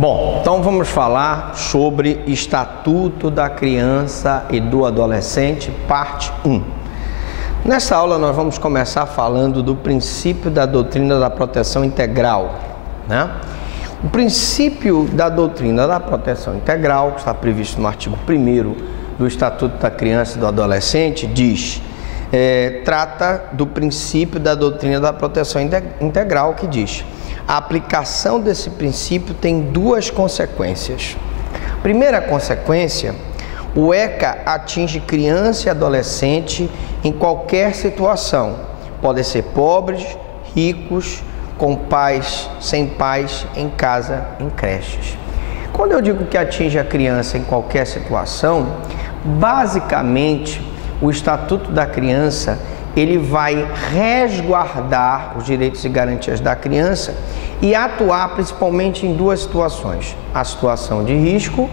Bom, então vamos falar sobre Estatuto da Criança e do Adolescente, parte 1. Nessa aula nós vamos começar falando do princípio da doutrina da proteção integral, né? O princípio da doutrina da proteção integral, que está previsto no artigo 1º do Estatuto da Criança e do Adolescente, trata do princípio da doutrina da proteção integral, que diz: a aplicação desse princípio tem duas consequências. Primeira consequência, o ECA atinge criança e adolescente em qualquer situação. Podem ser pobres, ricos, com pais, sem pais, em casa, em creches. Quando eu digo que atinge a criança em qualquer situação, basicamente o Estatuto da Criança ele vai resguardar os direitos e garantias da criança e atuar principalmente em duas situações: a situação de risco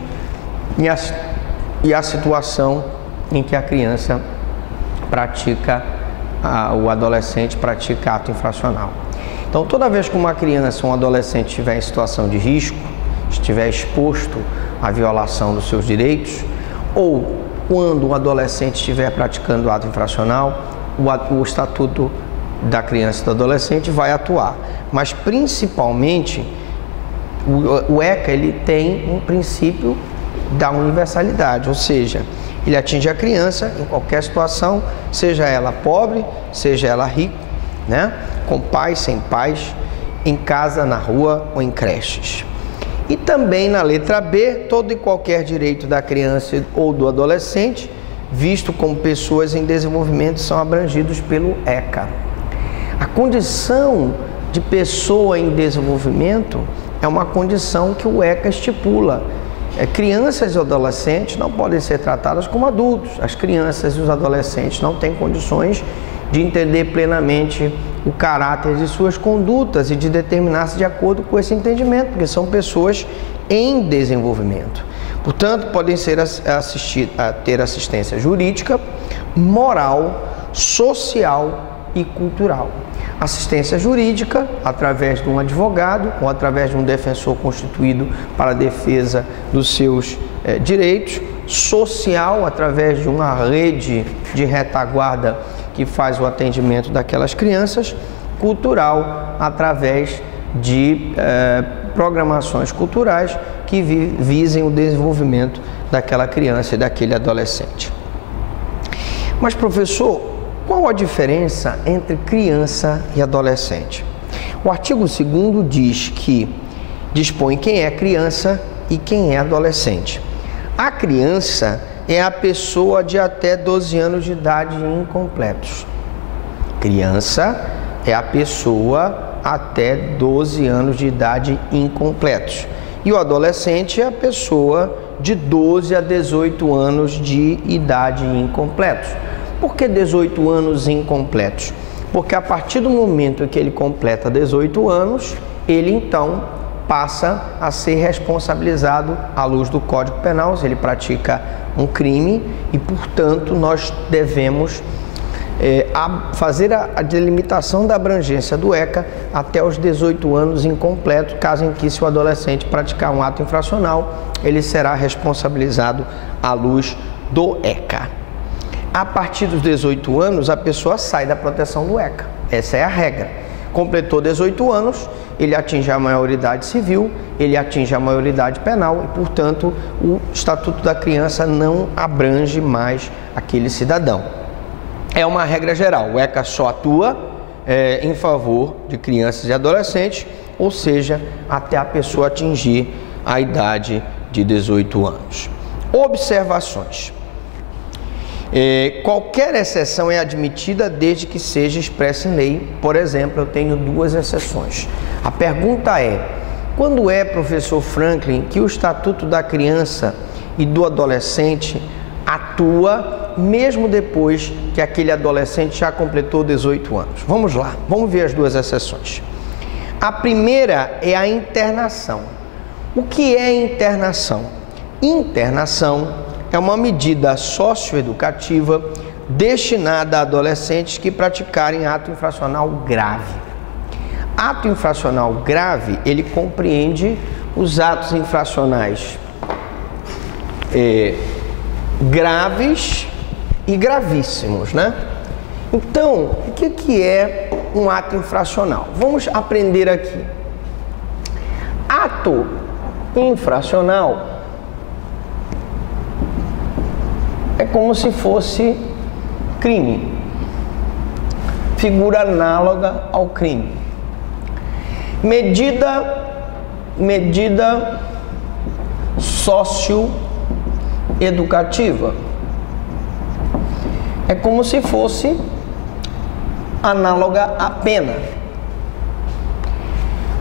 e a situação em que a criança o adolescente pratica ato infracional. Então, toda vez que uma criança ou um adolescente estiver em situação de risco, estiver exposto à violação dos seus direitos, ou quando o adolescente estiver praticando ato infracional, o Estatuto da Criança e do Adolescente vai atuar. Mas, principalmente, o ECA ele tem um princípio da universalidade, ou seja, ele atinge a criança em qualquer situação, seja ela pobre, seja ela rica, né? Com pais, sem pais, em casa, na rua ou em creches. E também na letra B, todo e qualquer direito da criança ou do adolescente, visto como pessoas em desenvolvimento, são abrangidos pelo ECA. A condição de pessoa em desenvolvimento é uma condição que o ECA estipula. Crianças e adolescentes não podem ser tratadas como adultos. As crianças e os adolescentes não têm condições de entender plenamente o caráter de suas condutas e de determinar-se de acordo com esse entendimento, porque são pessoas em desenvolvimento. Portanto, podem ter assistência jurídica, moral, social e cultural. Assistência jurídica, através de um advogado ou através de um defensor constituído para a defesa dos seus direitos. Social, através de uma rede de retaguarda que faz o atendimento daquelas crianças. Cultural, através de programações culturais que visem o desenvolvimento daquela criança e daquele adolescente. Mas, professor, qual a diferença entre criança e adolescente? O artigo 2º dispõe quem é criança e quem é adolescente. A criança é a pessoa de até 12 anos de idade incompletos. Criança é a pessoa até 12 anos de idade incompletos. E o adolescente é a pessoa de 12 a 18 anos de idade incompletos. Por que 18 anos incompletos? Porque a partir do momento em que ele completa 18 anos, ele então passa a ser responsabilizado à luz do Código Penal, se ele pratica um crime, e, portanto, nós devemos fazer a delimitação da abrangência do ECA até os 18 anos incompletos, caso em que, se o adolescente praticar um ato infracional, ele será responsabilizado à luz do ECA. A partir dos 18 anos, a pessoa sai da proteção do ECA. Essa é a regra. Completou 18 anos, ele atinge a maioridade civil, ele atinge a maioridade penal e, portanto, o Estatuto da Criança não abrange mais aquele cidadão. É uma regra geral, o ECA só atua em favor de crianças e adolescentes, ou seja, até a pessoa atingir a idade de 18 anos. Observações. Qualquer exceção é admitida desde que seja expressa em lei. Por exemplo, eu tenho duas exceções. A pergunta é: quando é, professor Franklin, que o Estatuto da Criança e do Adolescente atua mesmo depois que aquele adolescente já completou 18 anos? Vamos lá, vamos ver as duas exceções. A primeira é a internação. O que é internação? Internação é uma medida socioeducativa destinada a adolescentes que praticarem ato infracional grave. Ato infracional grave, ele compreende os atos infracionais graves e gravíssimos, né? Então, o que é um ato infracional? Vamos aprender aqui. Ato infracional é como se fosse crime, figura análoga ao crime. Medida socioeducativa é como se fosse análoga à pena.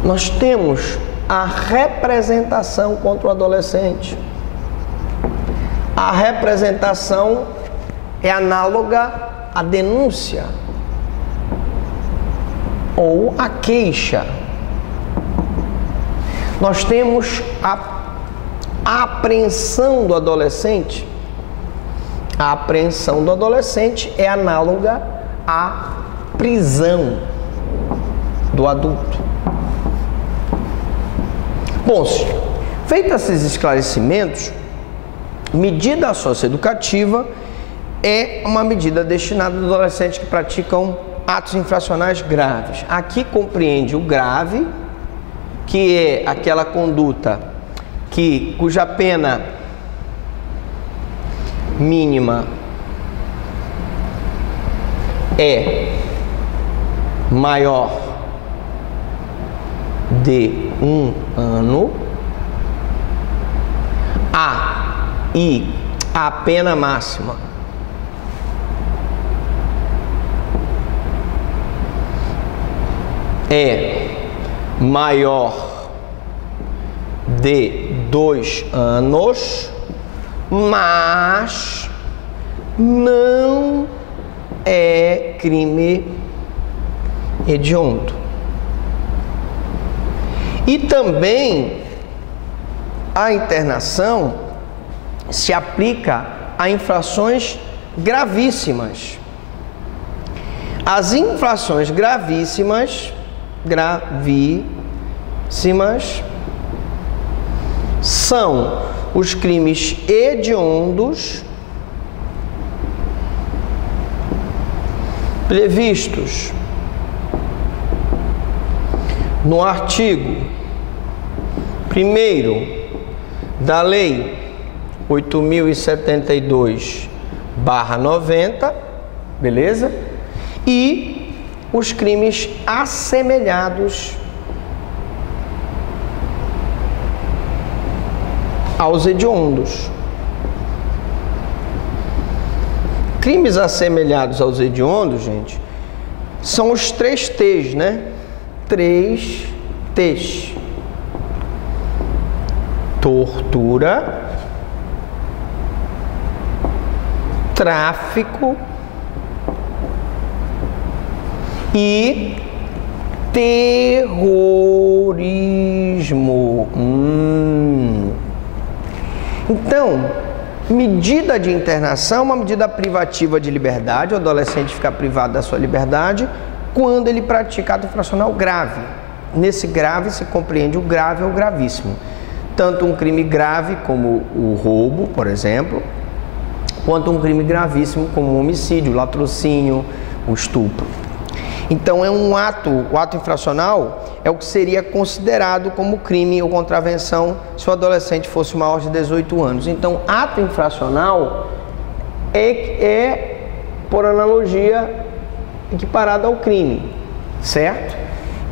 Nós temos a representação contra o adolescente. A representação é análoga à denúncia ou à queixa. Nós temos a apreensão do adolescente. A apreensão do adolescente é análoga à prisão do adulto. Bom, feitos esses esclarecimentos, medida socioeducativa é uma medida destinada aos adolescentes que praticam atos infracionais graves. Aqui compreende o grave, que é aquela conduta cuja pena mínima é maior de 1 ano, e a pena máxima é maior de 2 anos, mas não é crime hediondo. E também a internação se aplica a infrações gravíssimas. As infrações gravíssimas são os crimes hediondos previstos no artigo 1º da Lei 8.072/90, beleza? E os crimes assemelhados aos hediondos. Crimes assemelhados aos hediondos, gente, são os 3 T's, né? 3 T's. Tortura, tráfico e terrorismo. Então, medida de internação é uma medida privativa de liberdade. O adolescente fica privado da sua liberdade quando ele pratica ato infracional grave. Nesse grave se compreende o grave ou o gravíssimo. Tanto um crime grave como o roubo, por exemplo, quanto um crime gravíssimo como o homicídio, o latrocínio, o estupro. Então o ato infracional é o que seria considerado como crime ou contravenção se o adolescente fosse maior de 18 anos. Então, ato infracional é por analogia, equiparado ao crime, certo?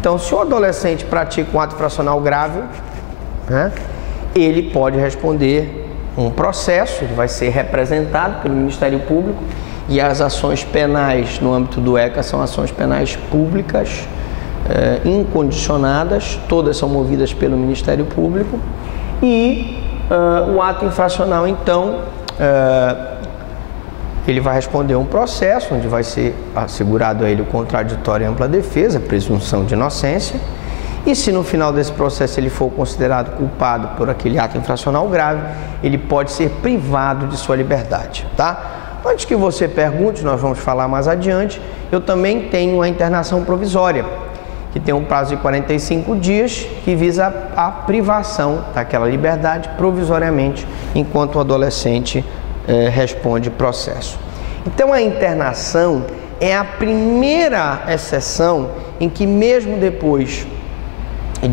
Então, se o adolescente pratica um ato infracional grave, né, ele pode responder um processo, ele vai ser representado pelo Ministério Público, e as ações penais no âmbito do ECA são ações penais públicas, incondicionadas, todas são movidas pelo Ministério Público, e o ato infracional, então, ele vai responder um processo, onde vai ser assegurado a ele o contraditório e ampla defesa, presunção de inocência, e se no final desse processo ele for considerado culpado por aquele ato infracional grave, ele pode ser privado de sua liberdade, tá? Antes que você pergunte, nós vamos falar mais adiante, eu também tenho a internação provisória, que tem um prazo de 45 dias, que visa a privação daquela liberdade provisoriamente, enquanto o adolescente responde processo. Então, a internação é a primeira exceção em que, mesmo depois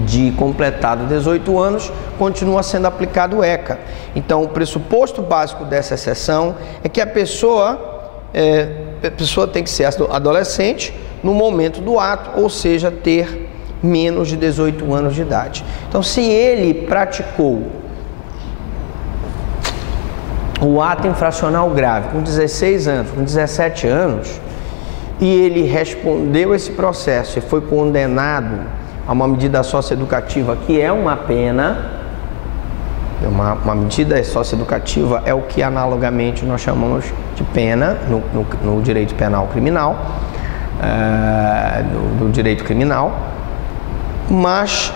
de completado 18 anos, continua sendo aplicado o ECA. Então, o pressuposto básico dessa exceção é que a pessoa tem que ser adolescente no momento do ato, ou seja, ter menos de 18 anos de idade. Então, se ele praticou o ato infracional grave com 16 anos, com 17 anos, e ele respondeu esse processo e foi condenado a uma medida socioeducativa, que é uma pena, uma medida socioeducativa é o que analogamente nós chamamos de pena no direito penal criminal, do direito criminal, mas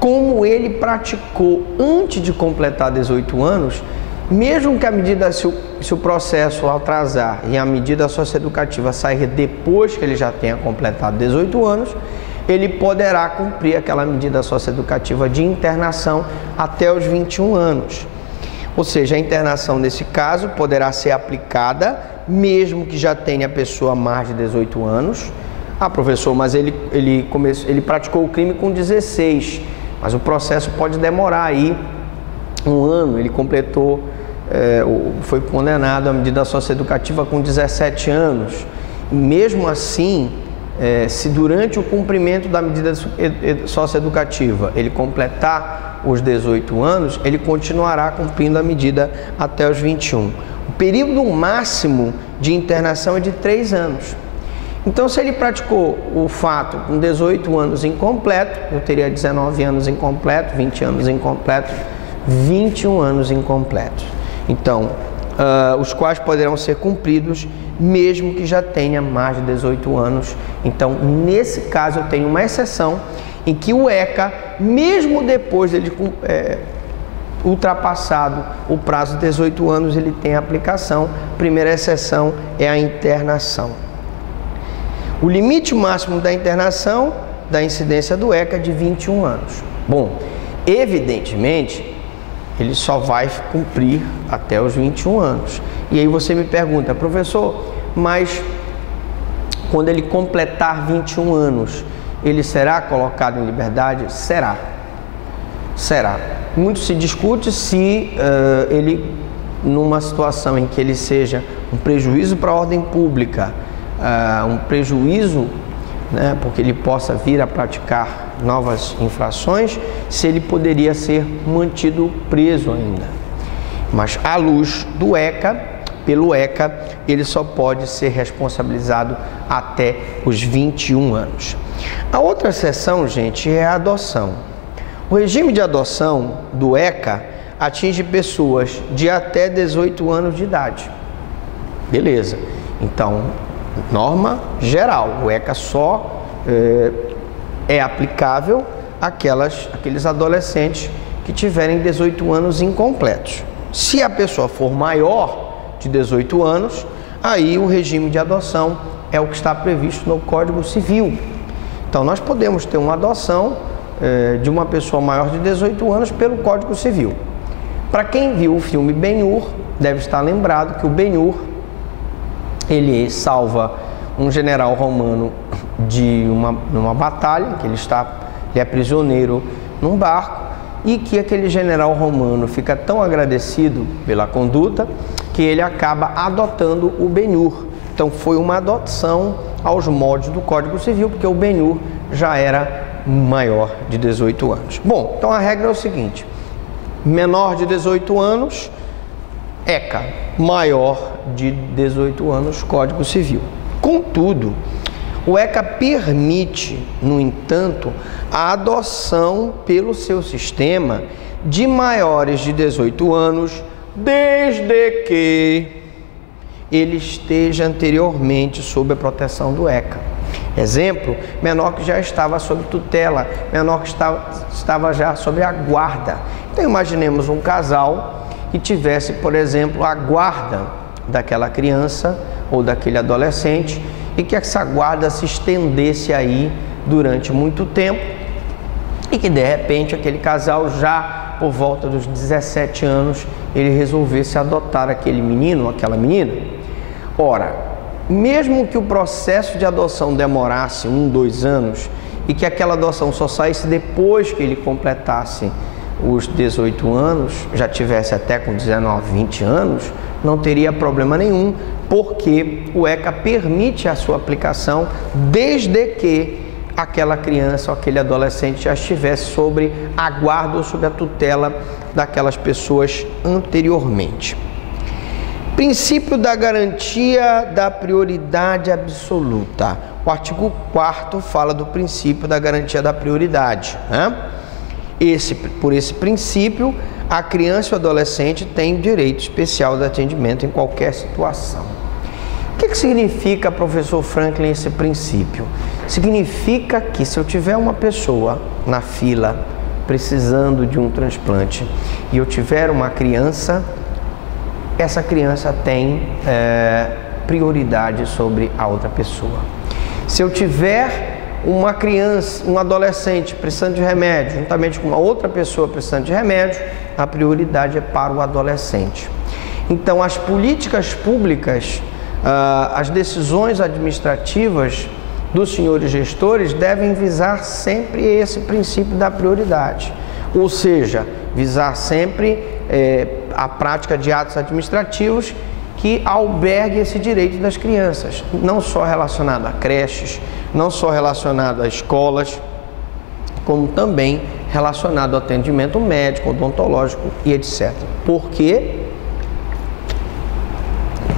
como ele praticou antes de completar 18 anos, mesmo que a medida, se o processo atrasar e a medida socioeducativa sair depois que ele já tenha completado 18 anos, ele poderá cumprir aquela medida socioeducativa de internação até os 21 anos. Ou seja, a internação nesse caso poderá ser aplicada mesmo que já tenha a pessoa mais de 18 anos. Ah, professor, mas ele praticou o crime com 16, mas o processo pode demorar aí um ano, ele completou, foi condenado à medida socioeducativa com 17 anos. Mesmo assim, se durante o cumprimento da medida socioeducativa ele completar os 18 anos, ele continuará cumprindo a medida até os 21. O período máximo de internação é de 3 anos. Então, se ele praticou o fato com 18 anos incompleto, eu teria 19 anos incompleto, 20 anos incompleto, 21 anos incompletos. Então, os quais poderão ser cumpridos mesmo que já tenha mais de 18 anos. Então, nesse caso, eu tenho uma exceção em que o ECA, mesmo depois dele ultrapassado o prazo de 18 anos, ele tem aplicação. Primeira exceção é a internação. O limite máximo da internação, da incidência do ECA, é de 21 anos. Bom, evidentemente, ele só vai cumprir até os 21 anos. E aí você me pergunta, professor, mas quando ele completar 21 anos, ele será colocado em liberdade? Será. Será. Muito se discute se ele, numa situação em que ele seja um prejuízo para a ordem pública, um prejuízo, né, porque ele possa vir a praticar novas infrações, se ele poderia ser mantido preso ainda. Mas à luz do ECA, pelo ECA, ele só pode ser responsabilizado até os 21 anos. A outra exceção, gente, é a adoção. O regime de adoção do ECA atinge pessoas de até 18 anos de idade. Beleza. Então, norma geral, o ECA só é aplicável àqueles adolescentes que tiverem 18 anos incompletos. Se a pessoa for maior de 18 anos, aí o regime de adoção é o que está previsto no Código Civil. Então, nós podemos ter uma adoção de uma pessoa maior de 18 anos pelo Código Civil. Para quem viu o filme Ben-Hur, deve estar lembrado que o Ben-Hur, ele salva um general romano de uma batalha, que ele é prisioneiro num barco, e que aquele general romano fica tão agradecido pela conduta que ele acaba adotando o Ben-Hur. Então foi uma adoção aos moldes do Código Civil, porque o Ben-Hur já era maior de 18 anos. Bom, então a regra é o seguinte: menor de 18 anos, ECA, maior de 18 anos, Código Civil. Contudo, o ECA permite, no entanto, a adoção pelo seu sistema de maiores de 18 anos, desde que ele esteja anteriormente sob a proteção do ECA. Exemplo, menor que já estava sob tutela, menor que estava já sob a guarda. Então, imaginemos um casal que tivesse, por exemplo, a guarda daquela criança ou daquele adolescente, e que essa guarda se estendesse aí durante muito tempo e que de repente aquele casal já por volta dos 17 anos ele resolvesse adotar aquele menino ou aquela menina. Ora, mesmo que o processo de adoção demorasse 1, 2 anos e que aquela adoção só saísse depois que ele completasse os 18 anos, já tivesse até com 19, 20 anos, não teria problema nenhum, porque o ECA permite a sua aplicação desde que aquela criança ou aquele adolescente já estivesse sob a guarda ou sob a tutela daquelas pessoas anteriormente. Princípio da garantia da prioridade absoluta. O artigo 4º fala do princípio da garantia da prioridade, né? Por esse princípio, a criança e o adolescente têm direito especial de atendimento em qualquer situação. O que significa, professor Franklin, esse princípio? Significa que se eu tiver uma pessoa na fila precisando de um transplante e eu tiver uma criança, essa criança tem prioridade sobre a outra pessoa. Se eu tiver uma criança, um adolescente precisando de remédio, juntamente com uma outra pessoa precisando de remédio, a prioridade é para o adolescente. Então, as políticas públicas, as decisões administrativas dos senhores gestores devem visar sempre esse princípio da prioridade, ou seja, visar sempre a prática de atos administrativos que albergue esse direito das crianças, não só relacionado a creches, não só relacionado a escolas, como também relacionado ao atendimento médico, odontológico e etc. Por quê?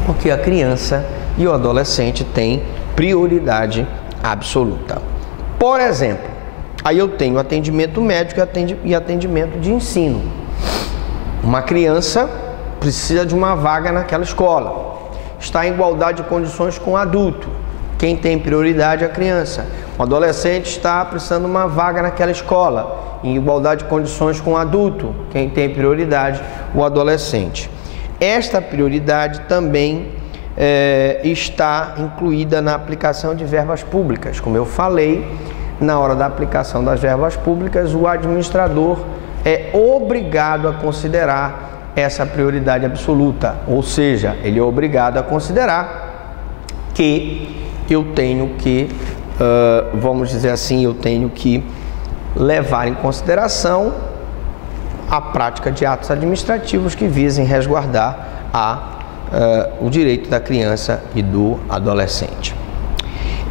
Porque a criança e o adolescente têm prioridade absoluta. Por exemplo, aí eu tenho atendimento médico e atendimento de ensino. Uma criança precisa de uma vaga naquela escola, está em igualdade de condições com o adulto. Quem tem prioridade é a criança. O adolescente está precisando de uma vaga naquela escola, em igualdade de condições com o adulto. Quem tem prioridade, o adolescente. Esta prioridade também está incluída na aplicação de verbas públicas. Como eu falei, na hora da aplicação das verbas públicas, o administrador é obrigado a considerar essa prioridade absoluta, ou seja, ele é obrigado a considerar que eu tenho que, vamos dizer assim, eu tenho que levar em consideração a prática de atos administrativos que visem resguardar o direito da criança e do adolescente.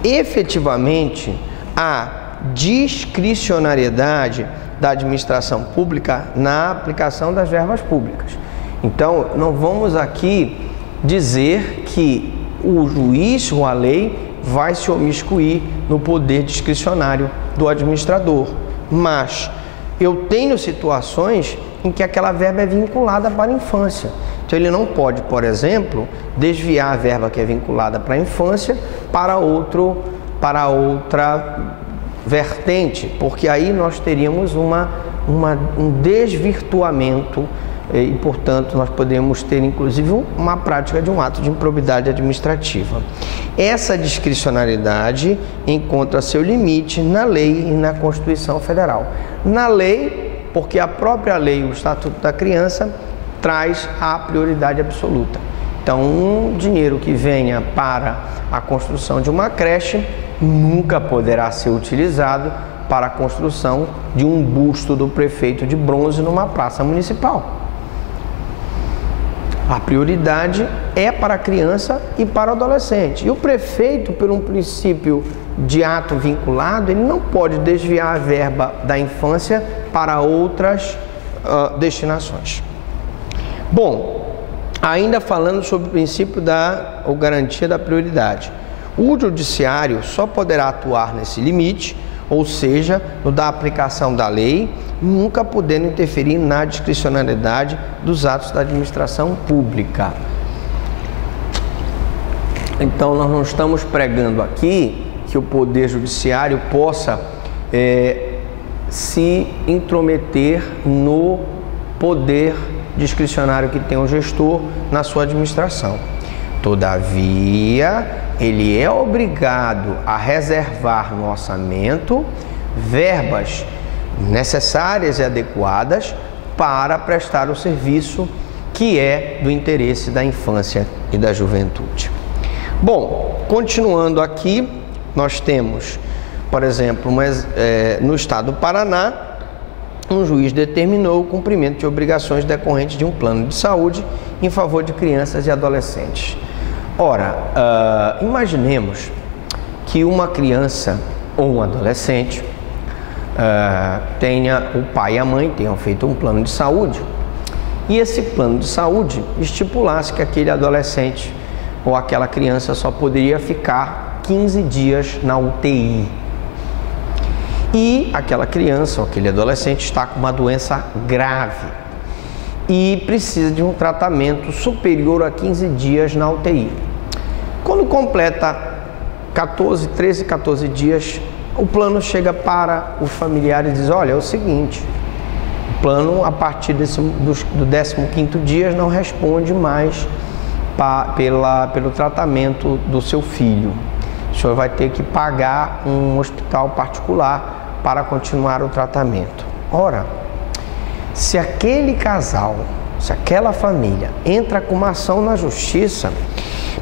Efetivamente, a discricionariedade da administração pública na aplicação das verbas públicas. Então, não vamos aqui dizer que o juiz ou a lei vai se omiscuir no poder discricionário do administrador, mas eu tenho situações em que aquela verba é vinculada para a infância. Então, ele não pode, por exemplo, desviar a verba que é vinculada para a infância para outra vertente, porque aí nós teríamos um desvirtuamento e, portanto, nós podemos ter, inclusive, uma prática de um ato de improbidade administrativa. Essa discricionariedade encontra seu limite na lei e na Constituição Federal. Na lei, porque a própria lei, o Estatuto da Criança, traz a prioridade absoluta. Então, um dinheiro que venha para a construção de uma creche nunca poderá ser utilizado para a construção de um busto do prefeito de bronze numa praça municipal. A prioridade é para a criança e para o adolescente. E o prefeito, por um princípio de ato vinculado, ele não pode desviar a verba da infância para outras destinações. Bom, ainda falando sobre o princípio ou garantia da prioridade. O judiciário só poderá atuar nesse limite, ou seja, no da aplicação da lei, nunca podendo interferir na discricionariedade dos atos da administração pública. Então, nós não estamos pregando aqui que o Poder Judiciário possa se intrometer no poder discricionário que tem o gestor na sua administração. Todavia, ele é obrigado a reservar no orçamento verbas necessárias e adequadas para prestar o serviço que é do interesse da infância e da juventude. Bom, continuando aqui, nós temos, por exemplo, no estado do Paraná, um juiz determinou o cumprimento de obrigações decorrentes de um plano de saúde em favor de crianças e adolescentes. Ora, imaginemos que uma criança ou um adolescente o pai e a mãe tenham feito um plano de saúde e esse plano de saúde estipulasse que aquele adolescente ou aquela criança só poderia ficar 15 dias na UTI. E aquela criança ou aquele adolescente está com uma doença grave e precisa de um tratamento superior a 15 dias na UTI. Quando completa 13, 14 dias, o plano chega para os familiares e diz: olha, é o seguinte, o plano a partir do 15º dia não responde mais pelo tratamento do seu filho. O senhor vai ter que pagar um hospital particular para continuar o tratamento. Ora, se aquele casal, se aquela família entra com uma ação na justiça,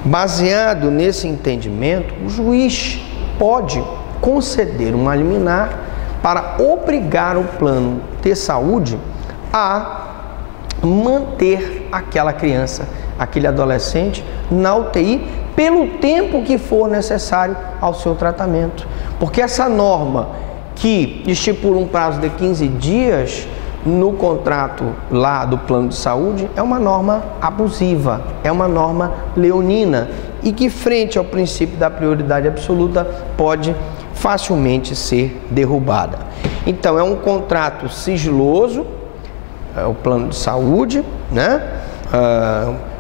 baseado nesse entendimento, o juiz pode conceder uma liminar para obrigar o plano de saúde a manter aquela criança, aquele adolescente na UTI pelo tempo que for necessário ao seu tratamento. Porque essa norma que estipula um prazo de 15 dias no contrato lá do plano de saúde é uma norma abusiva, é uma norma leonina e que, frente ao princípio da prioridade absoluta, pode facilmente ser derrubada. Então, é um contrato sigiloso, o plano de saúde, né?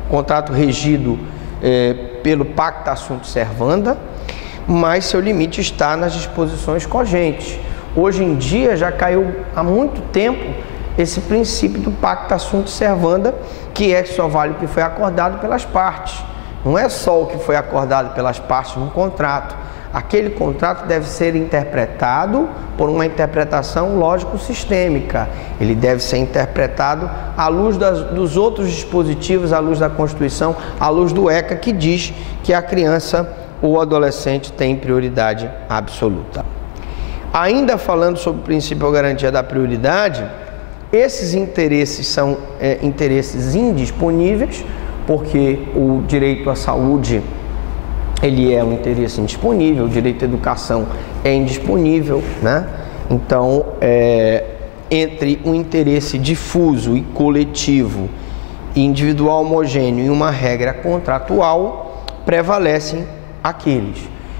Contrato regido pelo Pacta Sunt Servanda, mas seu limite está nas disposições cogentes. Hoje em dia já caiu há muito tempo esse princípio do Pacta Sunt Servanda, que só vale o que foi acordado pelas partes. Não é só o que foi acordado pelas partes no contrato. Aquele contrato deve ser interpretado por uma interpretação lógico-sistêmica. Ele deve ser interpretado à luz dos outros dispositivos, à luz da Constituição, à luz do ECA, que diz que a criança ou adolescente tem prioridade absoluta. Ainda falando sobre o princípio ou garantia da prioridade, esses interesses são interesses indisponíveis, porque o direito à saúde ele é um interesse indisponível, o direito à educação é indisponível, né? Então, entre um interesse difuso e coletivo, individual homogêneo e uma regra contratual, prevalecem aqueles.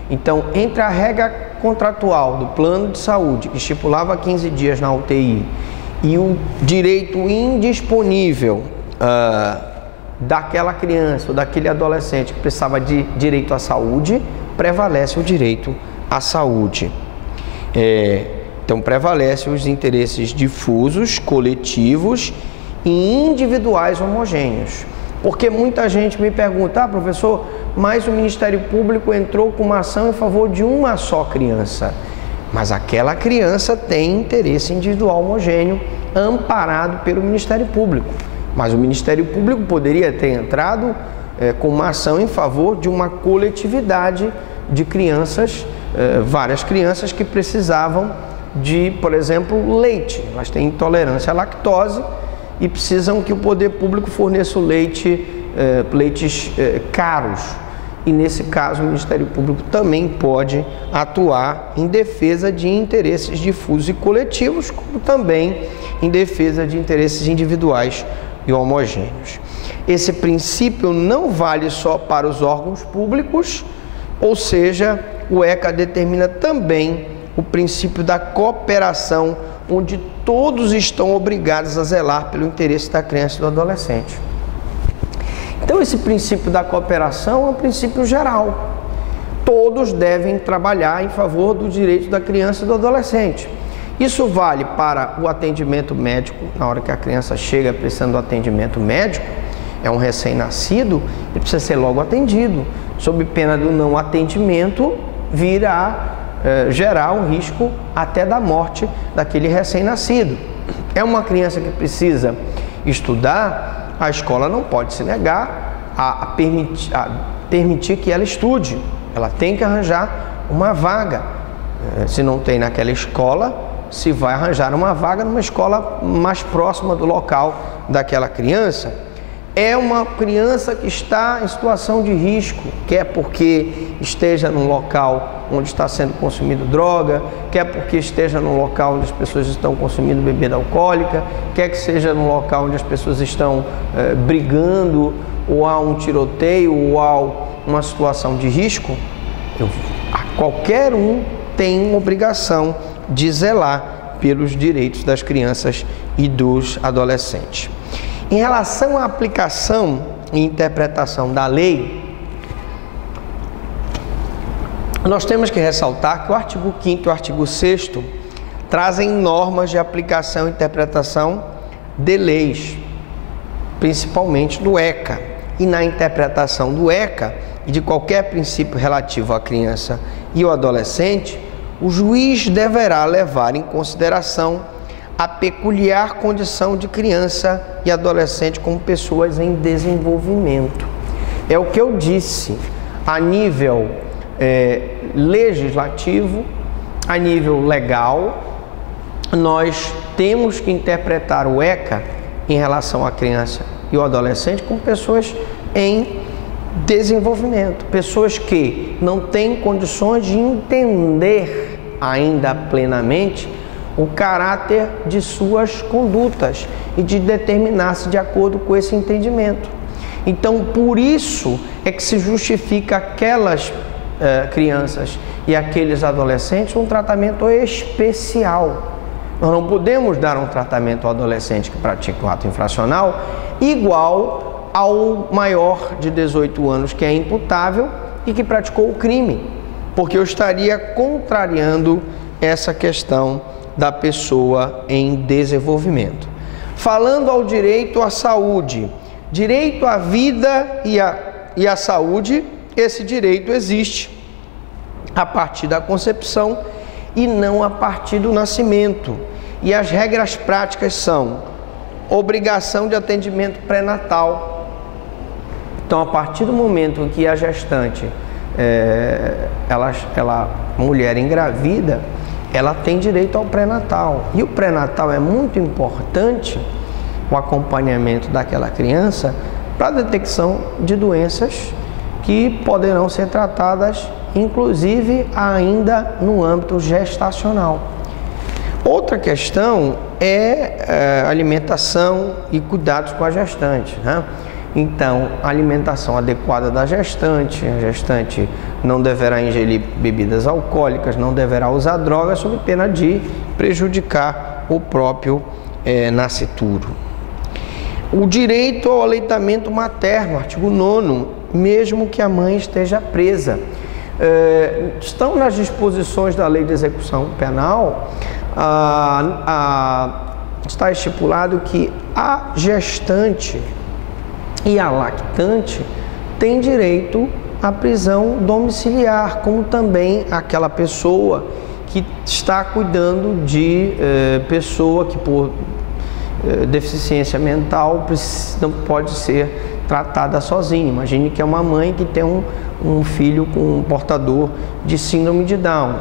Então, entre a regra contratual do plano de saúde, que estipulava 15 dias na UTI, e o direito indisponível daquela criança ou daquele adolescente que precisava de direito à saúde, prevalece o direito à saúde. Então, prevalece os interesses difusos, coletivos e individuais homogêneos. Porque muita gente me pergunta: professor, mas o Ministério Público entrou com uma ação em favor de uma só criança. Mas aquela criança tem interesse individual homogêneo amparado pelo Ministério Público. Mas o Ministério Público poderia ter entrado com uma ação em favor de uma coletividade de crianças, várias crianças que precisavam de, por exemplo, leite. Elas têm intolerância à lactose e precisam que o poder público forneça o leites caros. E nesse caso o Ministério Público também pode atuar em defesa de interesses difusos e coletivos, como também em defesa de interesses individuais e homogêneos. Esse princípio não vale só para os órgãos públicos, ou seja, o ECA determina também o princípio da cooperação, onde todos estão obrigados a zelar pelo interesse da criança e do adolescente. Então, esse princípio da cooperação é um princípio geral. Todos devem trabalhar em favor do direito da criança e do adolescente. Isso vale para o atendimento médico, na hora que a criança chega precisando do atendimento médico, é um recém-nascido, ele precisa ser logo atendido, sob pena do não atendimento vir a gerar um risco até da morte daquele recém-nascido. É uma criança que precisa estudar, a escola não pode se negar a permitir que ela estude, ela tem que arranjar uma vaga. Se não tem naquela escola, se vai arranjar uma vaga numa escola mais próxima do local daquela criança. É uma criança que está em situação de risco, quer porque esteja num local onde está sendo consumido droga, quer porque esteja num local onde as pessoas estão consumindo bebida alcoólica, quer que seja num local onde as pessoas estão brigando, ou há um tiroteio, ou há uma situação de risco. Qualquer um tem obrigação de zelar pelos direitos das crianças e dos adolescentes. Em relação à aplicação e interpretação da lei, nós temos que ressaltar que o artigo 5º e o artigo 6º trazem normas de aplicação e interpretação de leis, principalmente do ECA. E na interpretação do ECA e de qualquer princípio relativo à criança e ao adolescente, o juiz deverá levar em consideração a peculiar condição de criança e adolescente como pessoas em desenvolvimento. É o que eu disse, a nível legislativo, a nível legal, nós temos que interpretar o ECA em relação à criança e ao adolescente como pessoas em desenvolvimento, pessoas que não têm condições de entender ainda plenamente o caráter de suas condutas e de determinar-se de acordo com esse entendimento. Então, por isso é que se justifica aquelas crianças e aqueles adolescentes um tratamento especial. Nós não podemos dar um tratamento ao adolescente que pratica um ato infracional igual ao maior de 18 anos que é imputável e que praticou o crime, porque eu estaria contrariando essa questão da pessoa em desenvolvimento. Falando ao direito à saúde, direito à vida e à saúde, esse direito existe a partir da concepção e não a partir do nascimento. E as regras práticas são obrigação de atendimento pré-natal. Então, a partir do momento em que a gestante, mulher engravida, ela tem direito ao pré-natal. E o pré-natal é muito importante, o acompanhamento daquela criança, para a detecção de doenças que poderão ser tratadas, inclusive ainda no âmbito gestacional. Outra questão é alimentação e cuidados com a gestante, né? Então, a alimentação adequada da gestante, a gestante não deverá ingerir bebidas alcoólicas, não deverá usar drogas, sob pena de prejudicar o próprio nascituro. O direito ao aleitamento materno, artigo 9º, mesmo que a mãe esteja presa. Estão nas disposições da Lei de Execução Penal, está estipulado que a gestante e a lactante têm direito à prisão domiciliar, como também aquela pessoa que está cuidando de pessoa que por deficiência mental não pode ser tratada sozinha. Imagine que é uma mãe que tem um filho com um portador de síndrome de Down.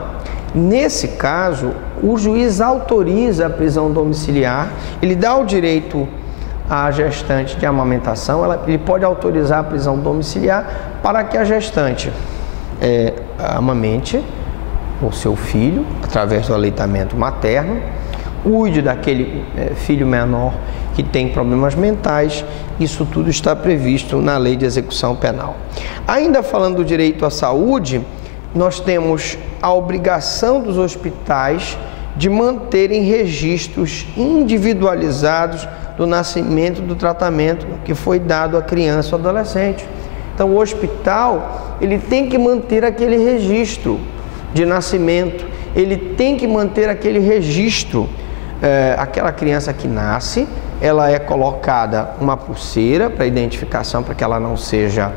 Nesse caso, o juiz autoriza a prisão domiciliar, ele dá o direito à gestante de amamentação, ele pode autorizar a prisão domiciliar para que a gestante amamente o seu filho, através do aleitamento materno, cuide daquele filho menor que tem problemas mentais. Isso tudo está previsto na Lei de Execução Penal. Ainda falando do direito à saúde, nós temos a obrigação dos hospitais de manterem registros individualizados do nascimento, do tratamento que foi dado à criança ou adolescente. Então, o hospital, ele tem que manter aquele registro de nascimento, ele tem que manter aquele registro aquela criança que nasce, ela é colocada uma pulseira para identificação, para que ela não seja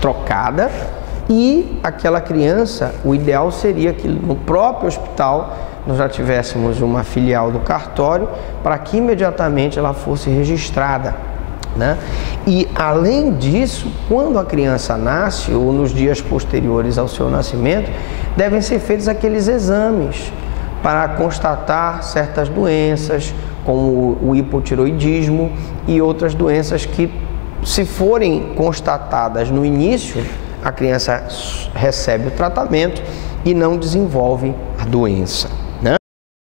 trocada, e aquela criança, o ideal seria que no próprio hospital nós já tivéssemos uma filial do cartório para que imediatamente ela fosse registrada, né? E além disso, quando a criança nasce ou nos dias posteriores ao seu nascimento, devem ser feitos aqueles exames para constatar certas doenças, como o hipotiroidismo e outras doenças que, se forem constatadas no início, a criança recebe o tratamento e não desenvolve a doença.